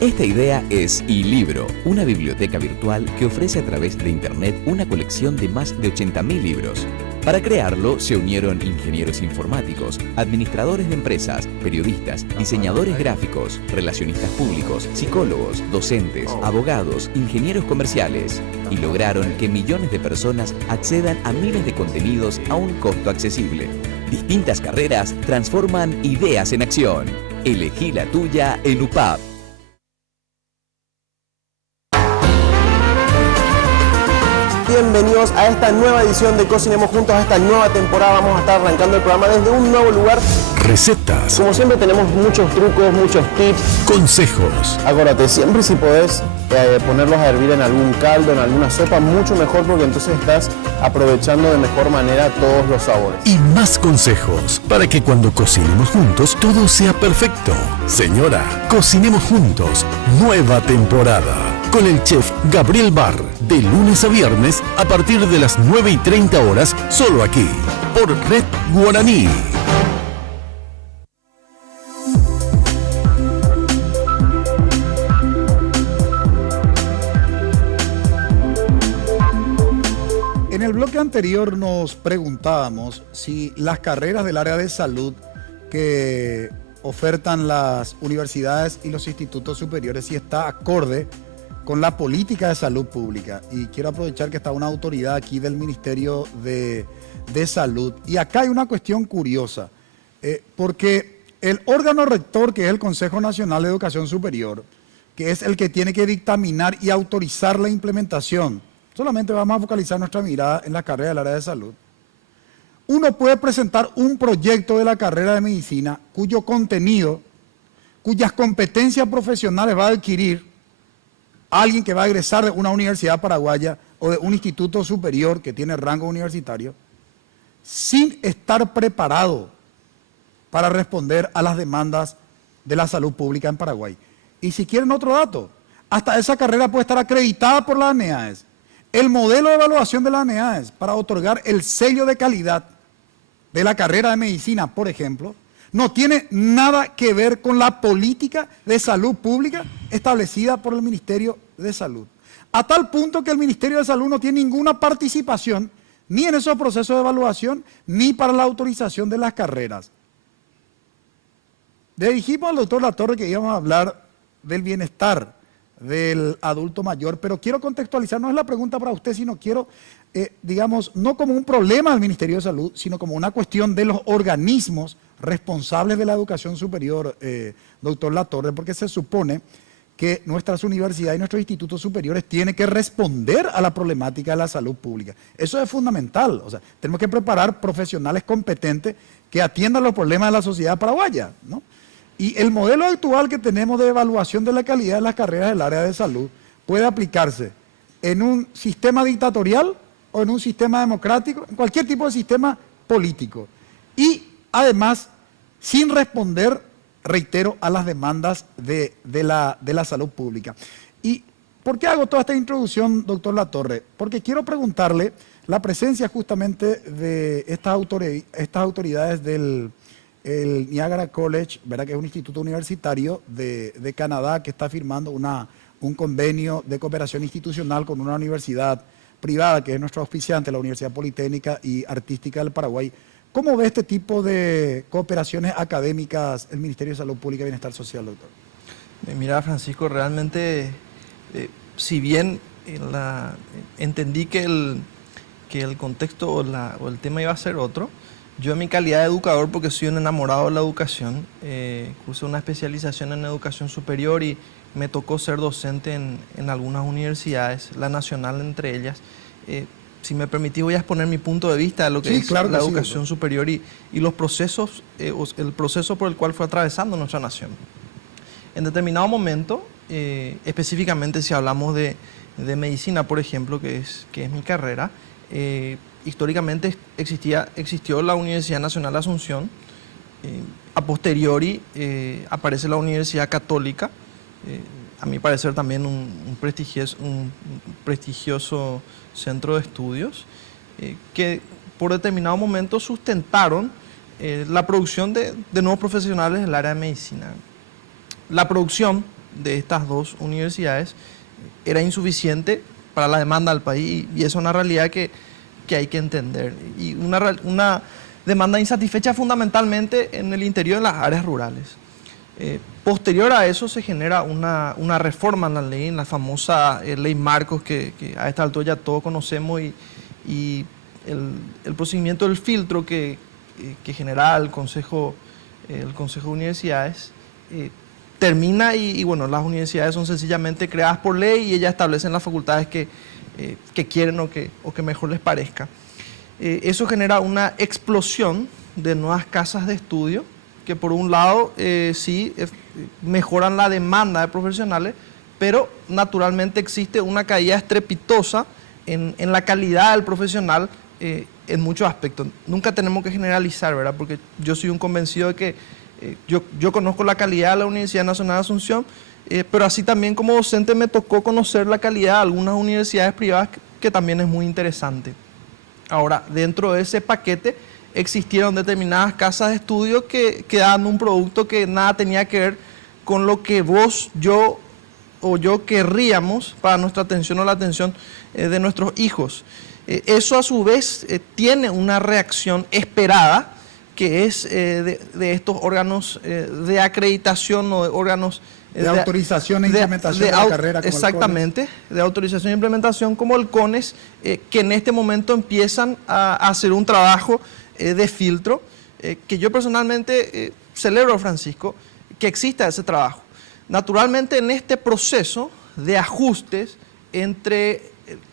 Esta idea es iLibro, una biblioteca virtual que ofrece a través de Internet una colección de más de 80.000 libros. Para crearlo se unieron ingenieros informáticos, administradores de empresas, periodistas, diseñadores gráficos, relacionistas públicos, psicólogos, docentes, abogados, ingenieros comerciales, y lograron que millones de personas accedan a miles de contenidos a un costo accesible. Distintas carreras transforman ideas en acción. Elegí la tuya en UPAP. Bienvenidos a esta nueva edición de Cocinemos Juntos, a esta nueva temporada. Vamos a estar arrancando el programa desde un nuevo lugar. Recetas. Como siempre tenemos muchos trucos, muchos tips. Consejos. Acuérdate, siempre si podés ponerlos a hervir en algún caldo, en alguna sopa, mucho mejor, porque entonces estás aprovechando de mejor manera todos los sabores. Y más consejos para que cuando cocinemos juntos todo sea perfecto. Señora, Cocinemos Juntos, nueva temporada. Con el chef Gabriel Barr, de lunes a viernes a partir de las 9:30 horas, solo aquí, por Red Guaraní. En el bloque anterior nos preguntábamos si las carreras del área de salud que ofertan las universidades y los institutos superiores, si está acorde con la política de salud pública. Y quiero aprovechar que está una autoridad aquí del Ministerio de Salud. Y acá hay una cuestión curiosa, porque el órgano rector, que es el Consejo Nacional de Educación Superior, que es el que tiene que dictaminar y autorizar la implementación, solamente vamos a focalizar nuestra mirada en la carrera del área de salud. Uno puede presentar un proyecto de la carrera de medicina cuyo contenido, cuyas competencias profesionales va a adquirir alguien que va a egresar de una universidad paraguaya o de un instituto superior que tiene rango universitario, sin estar preparado para responder a las demandas de la salud pública en Paraguay. Y si quieren otro dato, hasta esa carrera puede estar acreditada por la ANEAES. El modelo de evaluación de la ANEAES para otorgar el sello de calidad de la carrera de medicina, por ejemplo, no tiene nada que ver con la política de salud pública establecida por el Ministerio de Salud. A tal punto que el Ministerio de Salud no tiene ninguna participación ni en esos procesos de evaluación, ni para la autorización de las carreras. Le dijimos al doctor Latorre que íbamos a hablar del bienestar del adulto mayor, pero quiero contextualizar, no es la pregunta para usted, sino quiero, digamos, no como un problema del Ministerio de Salud, sino como una cuestión de los organismos responsables de la educación superior, doctor Latorre, porque se supone que nuestras universidades y nuestros institutos superiores tienen que responder a la problemática de la salud pública. Eso es fundamental, o sea, tenemos que preparar profesionales competentes que atiendan los problemas de la sociedad paraguaya, ¿no? Y el modelo actual que tenemos de evaluación de la calidad de las carreras del área de salud puede aplicarse en un sistema dictatorial o en un sistema democrático, en cualquier tipo de sistema político. Y además, sin responder, reitero, a las demandas de la salud pública. ¿Y por qué hago toda esta introducción, doctor Latorre? Porque quiero preguntarle la presencia justamente de estas autoridades del Niagara College, ¿verdad? Que es un instituto universitario de Canadá que está firmando un convenio de cooperación institucional con una universidad privada que es nuestro auspiciante, la Universidad Politécnica y Artística del Paraguay. ¿Cómo ve este tipo de cooperaciones académicas el Ministerio de Salud Pública y Bienestar Social, doctor? Mira, Francisco, realmente, si bien entendí que el contexto o el tema iba a ser otro, yo en mi calidad de educador, porque soy un enamorado de la educación, cursé una especialización en educación superior y me tocó ser docente en algunas universidades, la nacional entre ellas. Si me permitís, voy a exponer mi punto de vista de lo que es la educación superior y los procesos, el proceso por el cual fue atravesando nuestra nación. En determinado momento, específicamente si hablamos de medicina, por ejemplo, que es mi carrera, históricamente existió la Universidad Nacional de Asunción, a posteriori aparece la Universidad Católica, a mi parecer también un prestigioso centro de estudios, que por determinado momento sustentaron la producción de nuevos profesionales del área de medicina. La producción de estas dos universidades era insuficiente para la demanda del país y eso es una realidad que hay que entender. Y una demanda insatisfecha fundamentalmente en el interior de las áreas rurales. Posterior a eso se genera una reforma en la ley, en la famosa ley Marcos que a esta altura ya todos conocemos y el procedimiento del filtro que genera el Consejo de Universidades termina y bueno, las universidades son sencillamente creadas por ley y ellas establecen las facultades que quieren o que mejor les parezca. Eso genera una explosión de nuevas casas de estudio que por un lado sí mejoran la demanda de profesionales, pero naturalmente existe una caída estrepitosa en la calidad del profesional en muchos aspectos. Nunca tenemos que generalizar, ¿verdad? Porque yo soy un convencido de que yo conozco la calidad de la Universidad Nacional de Asunción, pero así también como docente me tocó conocer la calidad de algunas universidades privadas que también es muy interesante. Ahora, dentro de ese paquete existieron determinadas casas de estudio que daban un producto que nada tenía que ver con lo que vos, yo o yo querríamos para nuestra atención o la atención de nuestros hijos. Eso a su vez tiene una reacción esperada que es de estos órganos de acreditación o de órganos de autorización e implementación de la carrera. Como exactamente, de autorización e implementación como el CONES, que en este momento empiezan a hacer un trabajo de filtro, que yo personalmente celebro, Francisco, que exista ese trabajo. Naturalmente, en este proceso de ajustes entre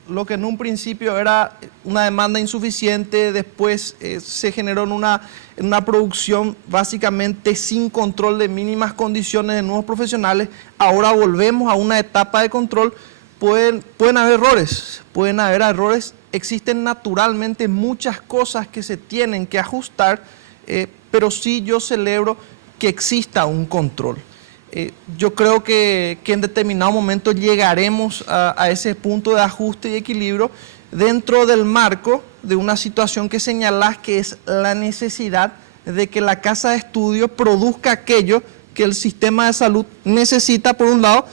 lo que en un principio era una demanda insuficiente, después se generó en una producción básicamente sin control de mínimas condiciones de nuevos profesionales, ahora volvemos a una etapa de control, pueden haber errores, existen naturalmente muchas cosas que se tienen que ajustar, pero sí yo celebro que exista un control. Yo creo que en determinado momento llegaremos a ese punto de ajuste y equilibrio dentro del marco de una situación que señalás, que es la necesidad de que la casa de estudio produzca aquello que el sistema de salud necesita, por un lado,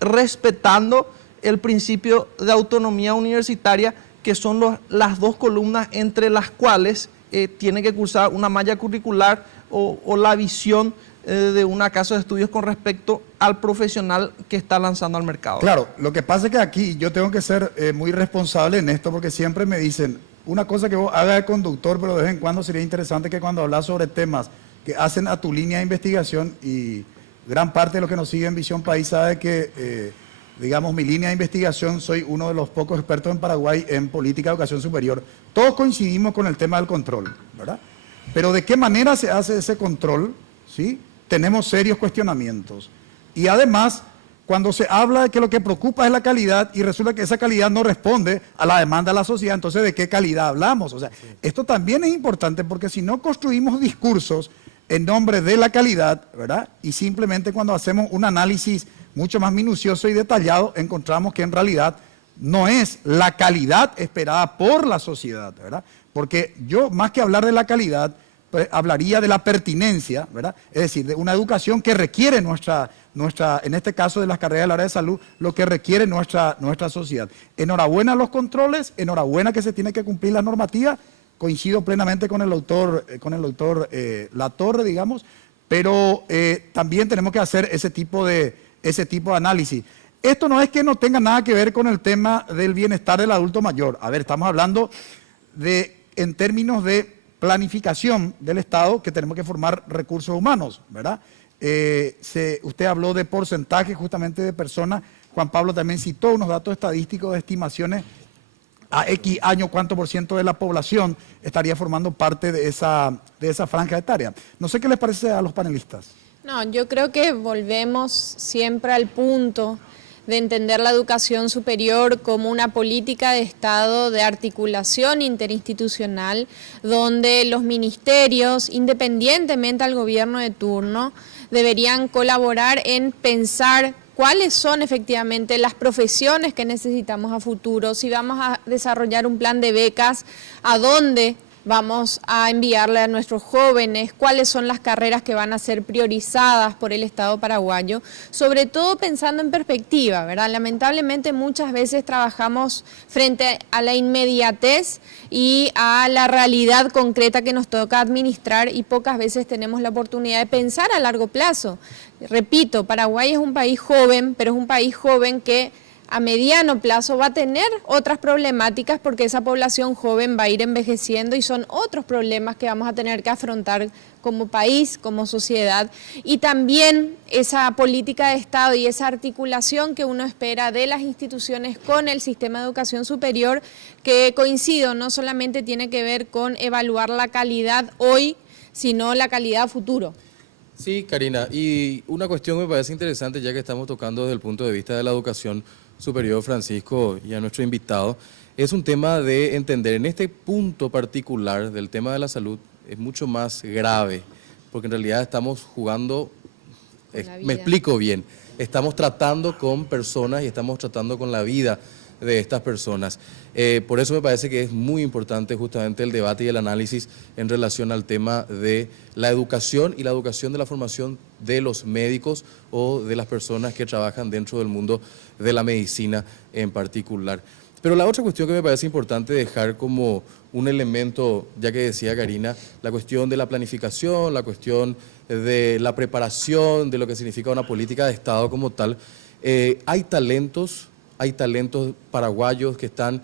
respetando el principio de autonomía universitaria, que son las dos columnas entre las cuales tiene que cursar una malla curricular o la visión de una casa de estudios con respecto al profesional que está lanzando al mercado. Claro, lo que pasa es que aquí yo tengo que ser muy responsable en esto, porque siempre me dicen, una cosa que vos hagas de conductor, pero de vez en cuando sería interesante que cuando hablas sobre temas que hacen a tu línea de investigación, y gran parte de los que nos siguen en Visión País sabe que, digamos, mi línea de investigación, soy uno de los pocos expertos en Paraguay en política de educación superior. Todos coincidimos con el tema del control, ¿verdad? Pero ¿de qué manera se hace ese control? ¿Sí? Tenemos serios cuestionamientos. Y además, cuando se habla de que lo que preocupa es la calidad y resulta que esa calidad no responde a la demanda de la sociedad, entonces ¿de qué calidad hablamos? O sea, esto también es importante, porque si no construimos discursos en nombre de la calidad, ¿verdad? Y simplemente cuando hacemos un análisis mucho más minucioso y detallado, encontramos que en realidad no es la calidad esperada por la sociedad, ¿verdad? Porque yo, más que hablar de la calidad, pues, hablaría de la pertinencia, ¿verdad? Es decir, de una educación que requiere nuestra, en este caso de las carreras del área de salud, lo que requiere nuestra sociedad. Enhorabuena a los controles, enhorabuena que se tiene que cumplir la normativa, coincido plenamente con el autor Latorre, digamos, pero también tenemos que hacer ese tipo de análisis. Esto no es que no tenga nada que ver con el tema del bienestar del adulto mayor. A ver, estamos hablando en términos de planificación del Estado, que tenemos que formar recursos humanos, ¿verdad? Usted habló de porcentaje justamente de personas, Juan Pablo también citó unos datos estadísticos de estimaciones a X año, cuánto por ciento de la población estaría formando parte de esa franja etaria. No sé qué les parece a los panelistas. No, yo creo que volvemos siempre al punto de entender la educación superior como una política de Estado de articulación interinstitucional, donde los ministerios, independientemente al gobierno de turno, deberían colaborar en pensar cuáles son efectivamente las profesiones que necesitamos a futuro, si vamos a desarrollar un plan de becas, a dónde vamos a enviarle a nuestros jóvenes, cuáles son las carreras que van a ser priorizadas por el Estado paraguayo, sobre todo pensando en perspectiva, ¿verdad? Lamentablemente muchas veces trabajamos frente a la inmediatez y a la realidad concreta que nos toca administrar, y pocas veces tenemos la oportunidad de pensar a largo plazo. Repito, Paraguay es un país joven, pero es un país joven que a mediano plazo va a tener otras problemáticas, porque esa población joven va a ir envejeciendo y son otros problemas que vamos a tener que afrontar como país, como sociedad, y también esa política de Estado y esa articulación que uno espera de las instituciones con el sistema de educación superior, que coincido, no solamente tiene que ver con evaluar la calidad hoy, sino la calidad a futuro. Sí, Karina, y una cuestión que me parece interesante, ya que estamos tocando desde el punto de vista de la educación superior, Francisco, y a nuestro invitado, es un tema de entender en este punto particular del tema de la salud, es mucho más grave, porque en realidad estamos jugando, me explico bien, estamos tratando con personas y estamos tratando con la vida de estas personas. Por eso me parece que es muy importante justamente el debate y el análisis en relación al tema de la educación y la educación de la formación de los médicos o de las personas que trabajan dentro del mundo de la medicina en particular. Pero la otra cuestión que me parece importante dejar como un elemento, ya que decía Karina, la cuestión de la planificación, la cuestión de la preparación, de lo que significa una política de Estado como tal. Hay talentos paraguayos que están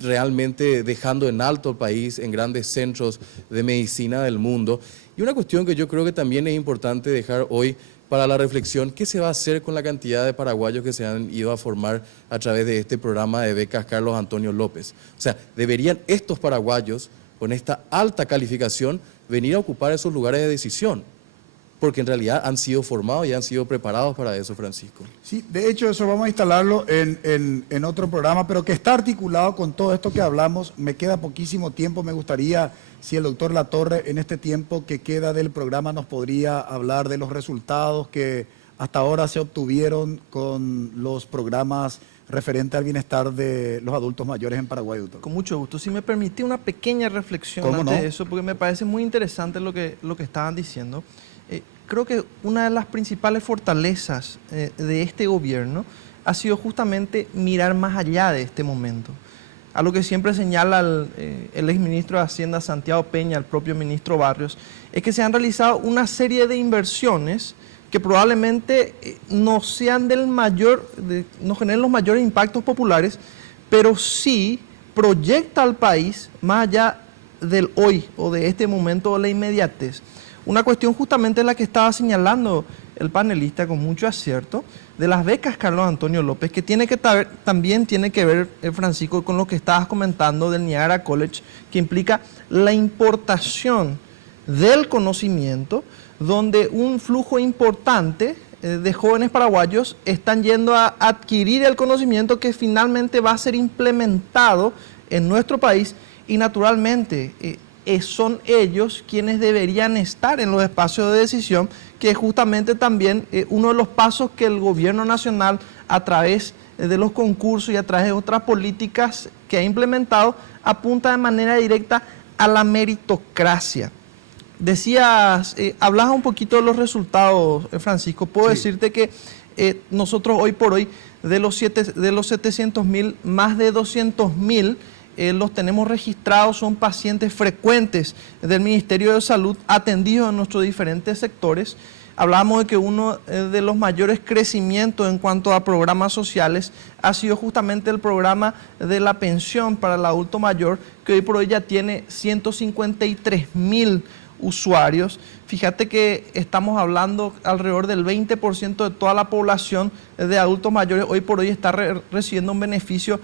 realmente dejando en alto el país en grandes centros de medicina del mundo. Y una cuestión que yo creo que también es importante dejar hoy para la reflexión, ¿qué se va a hacer con la cantidad de paraguayos que se han ido a formar a través de este programa de becas Carlos Antonio López? O sea, deberían estos paraguayos, con esta alta calificación, venir a ocupar esos lugares de decisión. porque en realidad han sido formados y han sido preparados para eso, Francisco. Sí, de hecho eso vamos a instalarlo en otro programa, pero que está articulado con todo esto que hablamos. Me queda poquísimo tiempo, me gustaría si el doctor Latorre en este tiempo que queda del programa nos podría hablar de los resultados que hasta ahora se obtuvieron con los programas referente al bienestar de los adultos mayores en Paraguay, doctor. Con mucho gusto. Si me permite una pequeña reflexión ¿Cómo antes no? de eso, porque me parece muy interesante lo que estaban diciendo. Creo que una de las principales fortalezas de este gobierno ha sido justamente mirar más allá de este momento. A lo que siempre señala el exministro de Hacienda Santiago Peña, el propio ministro Barrios, es que se han realizado una serie de inversiones que probablemente no sean no generen los mayores impactos populares, pero sí proyecta al país más allá del hoy o de este momento de la inmediatez. Una cuestión justamente la que estaba señalando el panelista con mucho acierto, de las becas Carlos Antonio López, que también tiene que ver, Francisco, con lo que estabas comentando del Niagara College, que implica la importación del conocimiento, donde un flujo importante de jóvenes paraguayos están yendo a adquirir el conocimiento que finalmente va a ser implementado en nuestro país y naturalmente son ellos quienes deberían estar en los espacios de decisión, que es justamente también uno de los pasos que el gobierno nacional a través de los concursos y a través de otras políticas que ha implementado apunta de manera directa a la meritocracia. Decías, hablabas un poquito de los resultados, Francisco. Puedo decirte que nosotros hoy por hoy, de los 700.000, más de 200.000 los tenemos registrados, son pacientes frecuentes del Ministerio de Salud atendidos en nuestros diferentes sectores. Hablábamos de que uno de los mayores crecimientos en cuanto a programas sociales ha sido justamente el programa de la pensión para el adulto mayor, que hoy por hoy ya tiene 153.000 usuarios. Fíjate que estamos hablando alrededor del 20% de toda la población de adultos mayores hoy por hoy está recibiendo un beneficio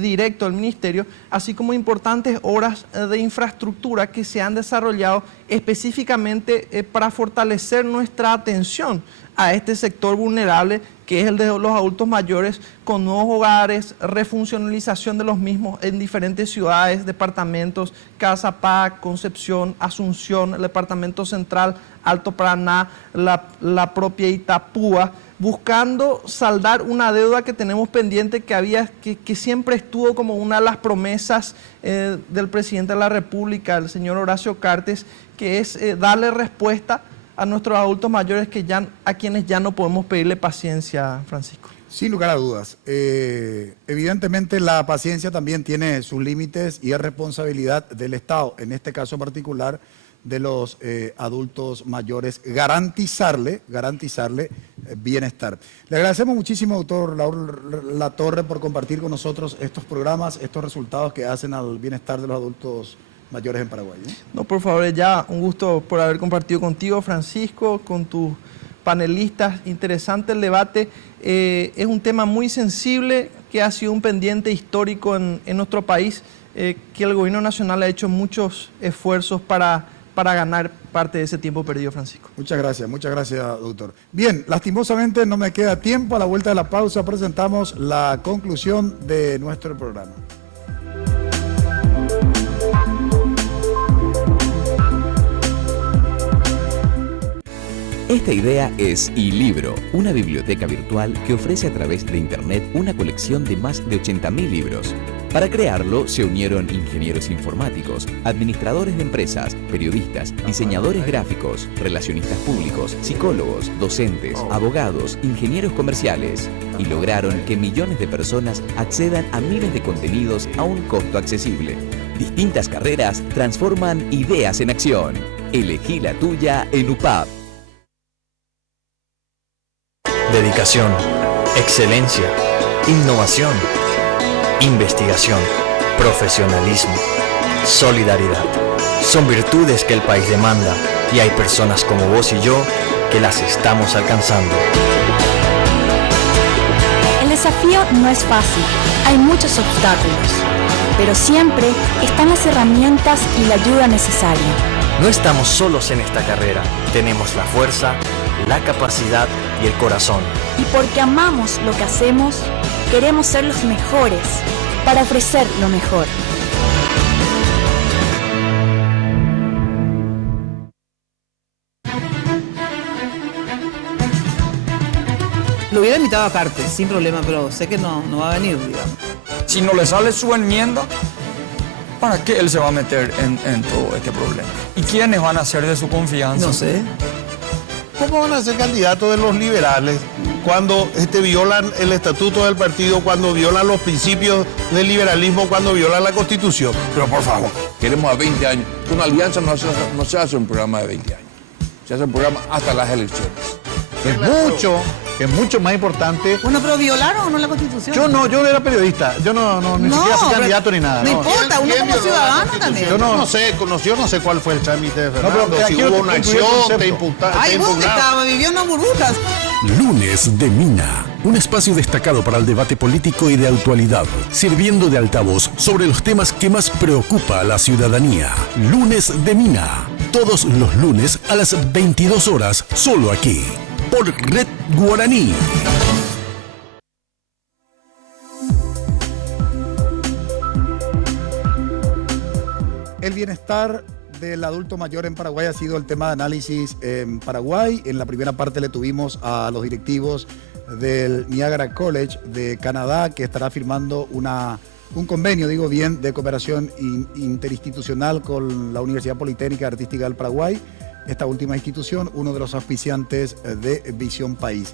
directo del ministerio, así como importantes obras de infraestructura que se han desarrollado específicamente para fortalecer nuestra atención a este sector vulnerable que es el de los adultos mayores, con nuevos hogares, refuncionalización de los mismos en diferentes ciudades, departamentos, Caazapá, Concepción, Asunción, el departamento central, Alto Paraná, la propia Itapúa, buscando saldar una deuda que tenemos pendiente que siempre estuvo como una de las promesas del presidente de la República, el señor Horacio Cartes, que es darle respuesta a nuestros adultos mayores a quienes ya no podemos pedirle paciencia, Francisco. Sin lugar a dudas. Evidentemente la paciencia también tiene sus límites y es responsabilidad del Estado, en este caso particular de los adultos mayores, garantizarle bienestar. Le agradecemos muchísimo, doctor Latorre, por compartir con nosotros estos programas, estos resultados que hacen al bienestar de los adultos mayores en Paraguay. No, por favor, ya un gusto por haber compartido contigo, Francisco, con tus panelistas. Interesante el debate. Es un tema muy sensible que ha sido un pendiente histórico en nuestro país, que el gobierno nacional ha hecho muchos esfuerzos para ganar parte de ese tiempo perdido, Francisco. Muchas gracias, doctor. Bien, lastimosamente no me queda tiempo. A la vuelta de la pausa presentamos la conclusión de nuestro programa. Esta idea es iLibro, una biblioteca virtual que ofrece a través de Internet una colección de más de 80.000 libros. Para crearlo se unieron ingenieros informáticos, administradores de empresas, periodistas, diseñadores gráficos, relacionistas públicos, psicólogos, docentes, abogados, ingenieros comerciales y lograron que millones de personas accedan a miles de contenidos a un costo accesible. Distintas carreras transforman ideas en acción. Elegí la tuya en UPAP. Dedicación, excelencia, innovación, investigación, profesionalismo, solidaridad. Son virtudes que el país demanda y hay personas como vos y yo que las estamos alcanzando. El desafío no es fácil, hay muchos obstáculos, pero siempre están las herramientas y la ayuda necesaria. No estamos solos en esta carrera, tenemos la fuerza, la capacidad y el corazón. Y porque amamos lo que hacemos, queremos ser los mejores para ofrecer lo mejor. Lo hubiera invitado a Cartes, sin problema, pero sé que no va a venir, digamos. Si no le sale su enmienda, ¿para qué él se va a meter en todo este problema? ¿Y quiénes van a ser de su confianza? No sé. ¿Cómo van a ser candidatos de los liberales cuando violan el estatuto del partido, cuando violan los principios del liberalismo, cuando violan la Constitución? Pero por favor, queremos a 20 años. Una alianza no se hace un programa de 20 años. Se hace un programa hasta las elecciones. Es mucho más importante. Bueno, pero ¿violaron o no la Constitución? Yo era periodista, yo ni siquiera fui candidato ni nada. No importa, uno como ciudadano también. Yo no sé cuál fue el trámite de Fernando, si hubo una acción, te imputaron. Ay, vos estaba, vivió en burbujas. Lunes de Mina, un espacio destacado para el debate político y de actualidad, sirviendo de altavoz sobre los temas que más preocupa a la ciudadanía. Lunes de Mina, todos los lunes a las 22 horas, solo aquí, por Red Guaraní. El bienestar del adulto mayor en Paraguay ha sido el tema de análisis en Paraguay. En la primera parte le tuvimos a los directivos del Niagara College de Canadá, que estará firmando un convenio, de cooperación interinstitucional con la Universidad Politécnica Artística del Paraguay. Esta última institución, uno de los auspiciantes de Visión País.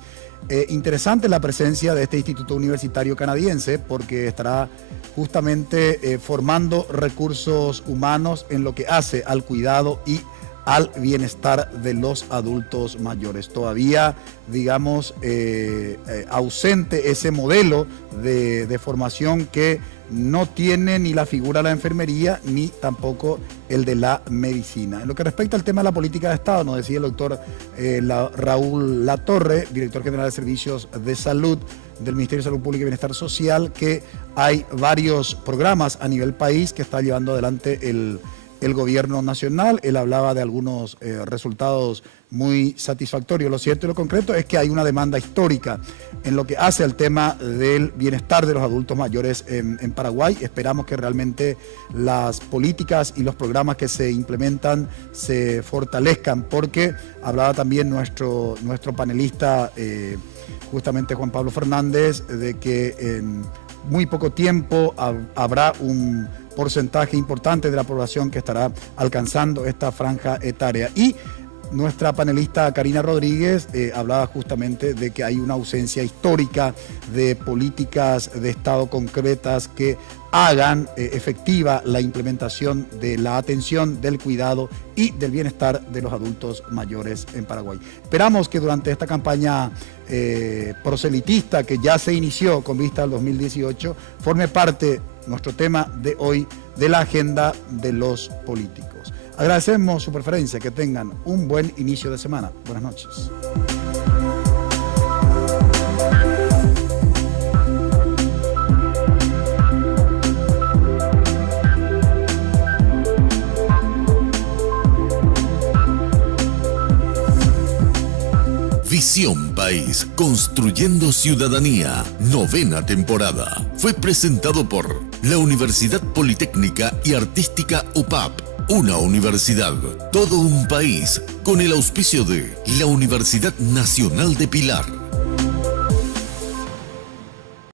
Interesante la presencia de este instituto universitario canadiense porque estará justamente formando recursos humanos en lo que hace al cuidado y al bienestar de los adultos mayores. Todavía, ausente ese modelo de formación que no tiene ni la figura de la enfermería ni tampoco el de la medicina. En lo que respecta al tema de la política de Estado, nos decía el doctor Raúl Latorre, director general de Servicios de Salud del Ministerio de Salud Pública y Bienestar Social, que hay varios programas a nivel país que está llevando adelante el gobierno nacional. Él hablaba de algunos resultados muy satisfactorios. Lo cierto y lo concreto es que hay una demanda histórica en lo que hace al tema del bienestar de los adultos mayores en Paraguay. Esperamos que realmente las políticas y los programas que se implementan se fortalezcan, porque hablaba también nuestro panelista, justamente Juan Pablo Fernández, de que en muy poco tiempo habrá un porcentaje importante de la población que estará alcanzando esta franja etaria. Y nuestra panelista Karina Rodríguez hablaba justamente de que hay una ausencia histórica de políticas de Estado concretas que hagan efectiva la implementación de la atención, del cuidado y del bienestar de los adultos mayores en Paraguay. Esperamos que durante esta campaña proselitista que ya se inició con vista al 2018, forme parte nuestro tema de hoy de la agenda de los políticos. Agradecemos su preferencia, que tengan un buen inicio de semana. Buenas noches. Visión País, construyendo ciudadanía, 9ª temporada. Fue presentado por la Universidad Politécnica y Artística UPAP, una universidad, todo un país, con el auspicio de la Universidad Nacional de Pilar.